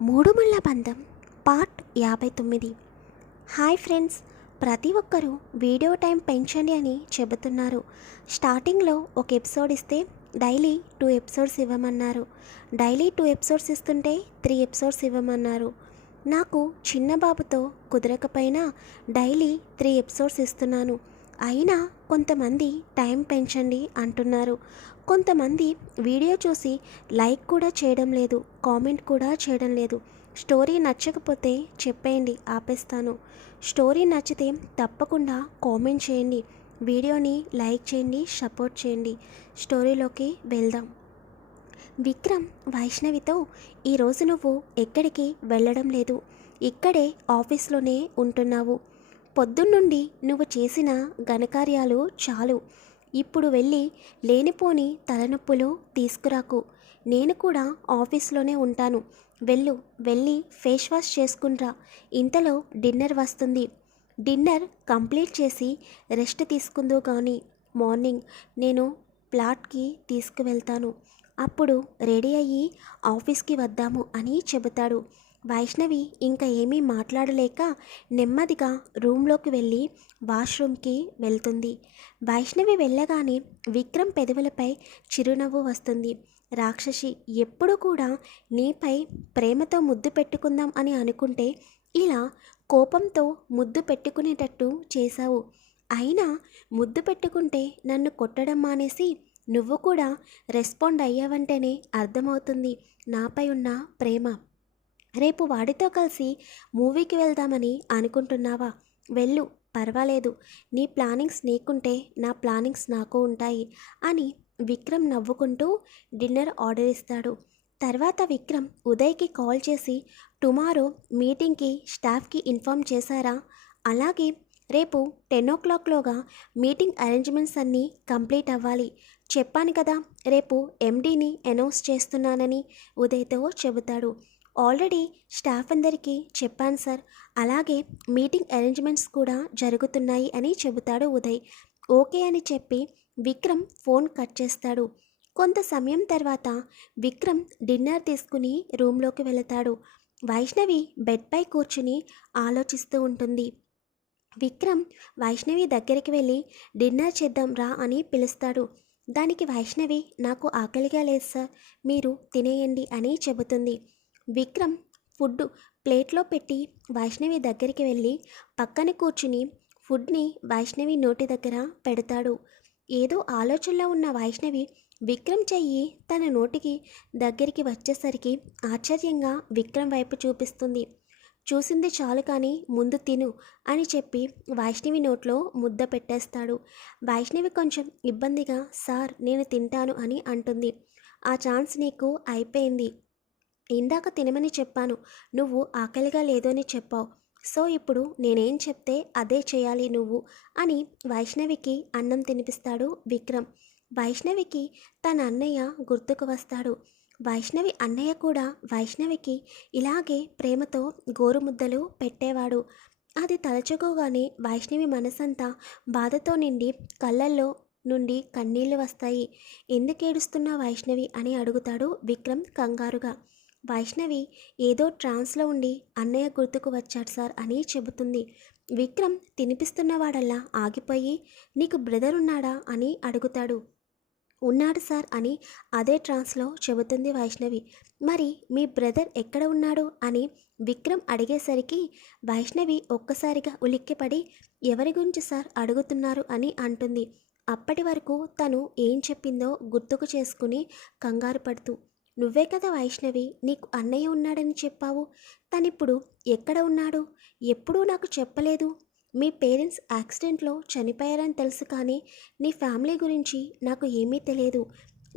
మూడు ముళ్ళ బంధం పార్ట్ 59. హాయ్ ఫ్రెండ్స్, ప్రతి ఒక్కరూ వీడియో టైం పెంచండి అని చెబుతున్నారు. స్టార్టింగ్లో ఒక ఎపిసోడ్ ఇస్తే డైలీ 2 ఎపిసోడ్స్ ఇవ్వమన్నారు. డైలీ 2 ఎపిసోడ్స్ ఇస్తుంటే 3 ఎపిసోడ్స్ ఇవ్వమన్నారు. నాకు చిన్న బాబుతో కుదరకపోయినా డైలీ 3 ఎపిసోడ్స్ ఇస్తున్నాను. అయినా కొంతమంది టైం పెంచండి అంటున్నారు. కొంతమంది వీడియో చూసి లైక్ కూడా చేయడం లేదు, కామెంట్ కూడా చేయడం లేదు. స్టోరీ నచ్చకపోతే చెప్పేయండి, ఆపేస్తాను. స్టోరీ నచ్చితే తప్పకుండా కామెంట్ చేయండి, వీడియోని లైక్ చేయండి, సపోర్ట్ చేయండి. స్టోరీలోకి వెళ్దాం. విక్రమ్ వైష్ణవితో, ఈరోజు నువ్వు ఎక్కడికి వెళ్ళడం లేదు, ఇక్కడే ఆఫీస్లోనే ఉంటున్నావు. పొద్దున్నుండి నువ్వు చేసిన ఘనకార్యాలు చాలు. ఇప్పుడు వెళ్ళి లేనిపోని తలనొప్పులు తీసుకురాకు. నేను కూడా ఆఫీస్లోనే ఉంటాను. వెళ్ళి ఫేస్ వాష్ చేసుకునిరా. ఇంతలో డిన్నర్ వస్తుంది. డిన్నర్ కంప్లీట్ చేసి రెస్ట్ తీసుకుందో కానీ మార్నింగ్ నేను ప్లాట్కి తీసుకువెళ్తాను. అప్పుడు రెడీ అయ్యి ఆఫీస్కి వద్దాము అని చెబుతాడు. వైష్ణవి ఇంకా ఏమీ మాట్లాడలేక నెమ్మదిగా రూమ్లోకి వెళ్ళి వాష్రూమ్కి వెళ్తుంది. వైష్ణవి వెళ్ళగానే విక్రమ్ పెదవులపై చిరునవ్వు వస్తుంది. రాక్షసి, ఎప్పుడు కూడా నీపై ప్రేమతో ముద్దు పెట్టుకుందాం అని అనుకుంటే ఇలా కోపంతో ముద్దు పెట్టుకునేటట్టు చేశావు. అయినా ముద్దు పెట్టుకుంటే నన్ను కొట్టడం మానేసి నువ్వు కూడా రెస్పాండ్ అయ్యావంటేనే అర్థమవుతుంది నాపై ఉన్న ప్రేమ. రేపు వాడితో కలిసి మూవీకి వెళ్దామని అనుకుంటున్నావా? వెళ్ళు, పర్వాలేదు. నీ ప్లానింగ్స్ నీకుంటే నా ప్లానింగ్స్ నాకు ఉంటాయి అని విక్రమ్ నవ్వుకుంటూ డిన్నర్ ఆర్డర్ ఇస్తాడు. తర్వాత విక్రమ్ ఉదయ్కి కాల్ చేసి, టుమారో మీటింగ్కి స్టాఫ్కి ఇన్ఫామ్ చేశారా? అలాగే రేపు 10 o'clockలోగా మీటింగ్ అరేంజ్మెంట్స్ అన్నీ కంప్లీట్ అవ్వాలి. చెప్పాను కదా రేపు ఎండీని అనౌన్స్ చేస్తున్నానని ఉదయ్తో చెబుతాడు. ఆల్రెడీ స్టాఫ్ అందరికీ చెప్పాను సార్, అలాగే మీటింగ్ అరేంజ్మెంట్స్ కూడా జరుగుతున్నాయి అని చెబుతాడు ఉదయ్. ఓకే అని చెప్పి విక్రమ్ ఫోన్ కట్ చేస్తాడు. కొంత సమయం తర్వాత విక్రమ్ డిన్నర్ తీసుకుని రూమ్లోకి వెళతాడు. వైష్ణవి బెడ్పై కూర్చుని ఆలోచిస్తూ ఉంటుంది. విక్రమ్ వైష్ణవి దగ్గరికి వెళ్ళి డిన్నర్ చేద్దాం రా అని పిలుస్తాడు. దానికి వైష్ణవి, నాకు ఆకలిగా లేదు సార్, మీరు తినేయండి అని చెబుతుంది. విక్రమ్ ఫుడ్ ప్లేట్లో పెట్టి వైష్ణవి దగ్గరికి వెళ్ళి పక్కన కూర్చుని ఫుడ్ని వైష్ణవి నోటి దగ్గర పెడతాడు. ఏదో ఆలోచనలో ఉన్న వైష్ణవి విక్రమ్ చెయ్యి తన నోటికి దగ్గరికి వచ్చేసరికి ఆశ్చర్యంగా విక్రమ్ వైపు చూపిస్తుంది. చూసింది చాలు కానీ ముందు తిను అని చెప్పి వైష్ణవి నోట్లో ముద్ద పెట్టేస్తాడు. వైష్ణవి కొంచెం ఇబ్బందిగా, సార్ నేను తింటాను అని అంటుంది. ఆ ఛాన్స్ నీకు అయిపోయింది. ఇందాక తినమని చెప్పాను, నువ్వు ఆకలిగా లేదు అని చెప్పావు. సో ఇప్పుడు నేనేం చెప్తే అదే చేయాలి నువ్వు అని వైష్ణవికి అన్నం తినిపిస్తాడు విక్రమ్. వైష్ణవికి తన అన్నయ్య గుర్తుకు వస్తాడు. వైష్ణవి అన్నయ్య కూడా వైష్ణవికి ఇలాగే ప్రేమతో గోరుముద్దలు పెట్టేవాడు. అది తలచుకోగానే వైష్ణవి మనసంతా బాధతో నిండి కళ్ళల్లో నుండి కన్నీళ్లు వస్తాయి. ఎందుకేడుస్తున్నా వైష్ణవి అని అడుగుతాడు విక్రమ్ కంగారుగా. వైష్ణవి ఏదో ట్రాన్స్లో ఉండి అన్నయ్య గుర్తుకు వచ్చాడు సార్ అని చెబుతుంది. విక్రమ్ తినిపిస్తున్నవాడల్లా ఆగిపోయి, నీకు బ్రదర్ ఉన్నాడా అని అడుగుతాడు. ఉన్నాడు సార్ అని అదే ట్రాన్స్లో చెబుతుంది వైష్ణవి. మరి మీ బ్రదర్ ఎక్కడ ఉన్నాడు అని విక్రమ్ అడిగేసరికి వైష్ణవి ఒక్కసారిగా ఉలిక్కిపడి, ఎవరి గురించి సార్ అడుగుతున్నారు అని అంటుంది. అప్పటి వరకు తను ఏం చెప్పిందో గుర్తుకు చేసుకుని కంగారు పడుతూ, నువ్వే కదా వైష్ణవి నీకు అన్నయ్య ఉన్నాడని చెప్పావు, తనిప్పుడు ఎక్కడ ఉన్నాడు? ఎప్పుడూ నాకు చెప్పలేదు. మీ పేరెంట్స్ యాక్సిడెంట్లో చనిపోయారని తెలుసు కానీ నీ ఫ్యామిలీ గురించి నాకు ఏమీ తెలియదు.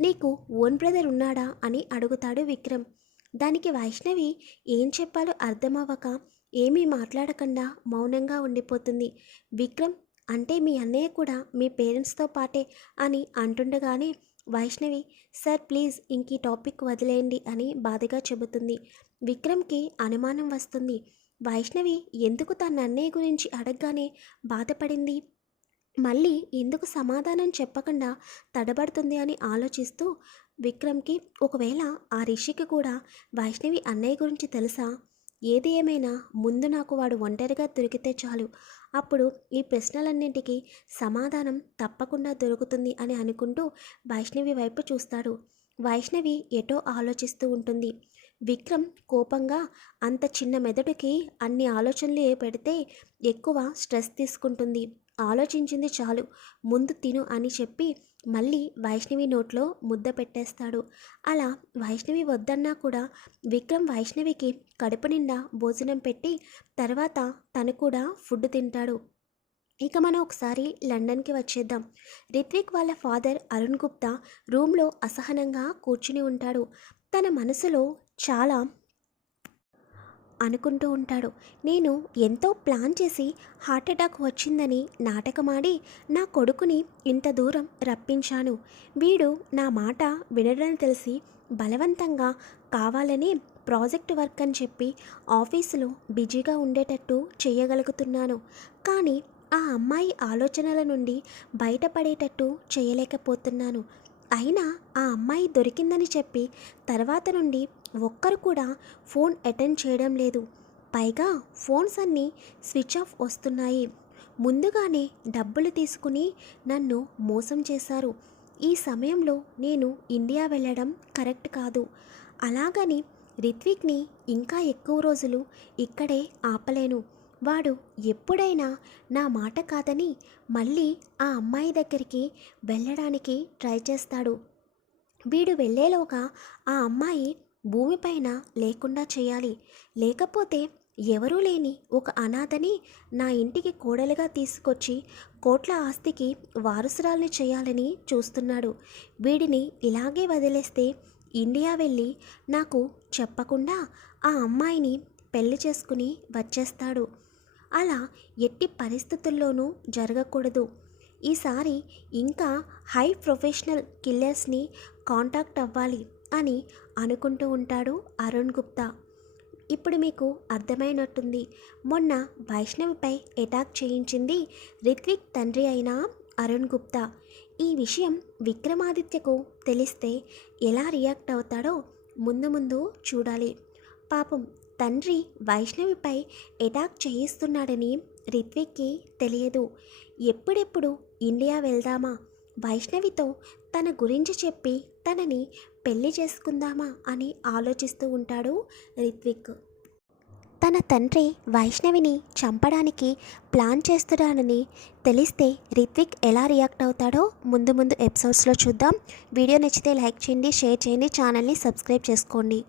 నీకు ఓన్ బ్రదర్ ఉన్నాడా అని అడుగుతాడు విక్రమ్. దానికి వైష్ణవి ఏం చెప్పాలో అర్థమవ్వక ఏమీ మాట్లాడకుండా మౌనంగా ఉండిపోతుంది. విక్రమ్, అంటే మీ అన్నయ్య కూడా మీ పేరెంట్స్తో పాటే అని అంటుండగానే వైష్ణవి, సార్ ప్లీజ్ ఇంక ఈ టాపిక్ వదిలేయండి అని బాధగా చెబుతుంది. విక్రమ్కి అనుమానం వస్తుంది. వైష్ణవి ఎందుకు తన అన్నయ్య గురించి అడగగానే బాధపడింది, మళ్ళీ ఎందుకు సమాధానం చెప్పకుండా తడబడుతుంది అని ఆలోచిస్తూ విక్రమ్కి ఒకవేళ ఆ రిషికి కూడా వైష్ణవి అన్నయ్య గురించి తెలుసా? ఏది ఏమైనా ముందు నాకు వాడు ఒంటరిగా దొరికితే చాలు, అప్పుడు ఈ ప్రశ్నలన్నింటికీ సమాధానం తప్పకుండా దొరుకుతుంది అని అనుకుంటూ వైష్ణవి వైపు చూస్తాడు. వైష్ణవి ఎటో ఆలోచిస్తూ ఉంటుంది. విక్రమ్ కోపంగా అంత చిన్న మెదడుకి అన్ని ఆలోచనలు పెడితే ఎక్కువ స్ట్రెస్ తీసుకుంటుంది, ఆలోచించింది చాలు, ముందు తిను అని చెప్పి మళ్ళీ వైష్ణవి నోట్లో ముద్ద పెట్టేస్తాడు. అలా వైష్ణవి వద్దన్నా కూడా విక్రమ్ వైష్ణవికి కడుపు నిండా భోజనం పెట్టి తర్వాత తను కూడా ఫుడ్ తింటాడు. ఇక మనం ఒకసారి లండన్కి వచ్చేద్దాం. రిత్విక్ వాళ్ళ ఫాదర్ అరుణ్ గుప్తా రూమ్లో అసహనంగా కూర్చుని ఉంటాడు. తన మనసులో చాలా అనుకుంటూ ఉంటాడు. నేను ఎంతో ప్లాన్ చేసి హార్ట్ అటాక్ వచ్చిందని నాటకమాడి నా కొడుకుని ఇంత దూరం రప్పించాను. వీడు నా మాట వినడని తెలిసి బలవంతంగా కావాలని ప్రాజెక్ట్ వర్క్ అని చెప్పి ఆఫీసులో బిజీగా ఉండేటట్టు చేయగలుగుతున్నాను. కానీ ఆ అమ్మాయి ఆలోచనల నుండి బయటపడేటట్టు చేయలేకపోతున్నాను. అయినా ఆ అమ్మాయి దొరికిందని చెప్పి తర్వాత నుండి ఒక్కరు కూడా ఫోన్ అటెండ్ చేయడం లేదు. పైగా ఫోన్స్ అన్నీ స్విచ్ ఆఫ్ వస్తున్నాయి. ముందుగానే డబ్బులు తీసుకుని నన్ను మోసం చేశారు. ఈ సమయంలో నేను ఇండియా వెళ్ళడం కరెక్ట్ కాదు. అలాగని రిత్విక్ని ఇంకా ఎక్కువ రోజులు ఇక్కడే ఆపలేను. వాడు ఎప్పుడైనా నా మాట కాదని మళ్ళీ ఆ అమ్మాయి దగ్గరికి వెళ్ళడానికి ట్రై చేస్తాడు. వీడు వెళ్ళేలోగా ఆ అమ్మాయి భూమిపైన లేకుండా చేయాలి. లేకపోతే ఎవరూ లేని ఒక అనాథని నా ఇంటికి కోడలిగా తీసుకొచ్చి కోట్ల ఆస్తికి వారసురాల్ని చేయాలని చూస్తున్నాడు. వీడిని ఇలాగే వదిలేస్తే ఇండియా వెళ్ళి నాకు చెప్పకుండా ఆ అమ్మాయిని పెళ్లి చేసుకుని వచ్చేస్తాడు. అలా ఎట్టి పరిస్థితుల్లోనూ జరగకూడదు. ఈసారి ఇంకా హై ప్రొఫెషనల్ కిల్లర్స్ని కాంటాక్ట్ అవ్వాలి అని అనుకుంటూ ఉంటాడు అరుణ్ గుప్తా. ఇప్పుడు మీకు అర్థమైనట్టుంది, మొన్న వైష్ణవిపై అటాక్ చేయించింది రిత్విక్ తండ్రి అయిన అరుణ్ గుప్తా. ఈ విషయం విక్రమాదిత్యకు తెలిస్తే ఎలా రియాక్ట్ అవుతాడో ముందు ముందు చూడాలి. పాపం తండ్రి వైష్ణవిపై అటాక్ చేయిస్తున్నాడని రిత్విక్కి తెలియదు. ఎప్పుడెప్పుడు ఇండియా వెళ్దామా, వైష్ణవితో తన గురించి చెప్పి తనని పెళ్లి చేసుకుందామా అని ఆలోచిస్తూ ఉంటాడు రిత్విక్. తన తండ్రి వైష్ణవిని చంపడానికి ప్లాన్ చేస్తున్నాడని తెలిస్తే రిత్విక్ ఎలా రియాక్ట్ అవుతాడో ముందు ముందు ఎపిసోడ్స్లో చూద్దాం. వీడియో నచ్చితే లైక్ చేయండి, షేర్ చేయండి, ఛానల్ని సబ్స్క్రైబ్ చేసుకోండి.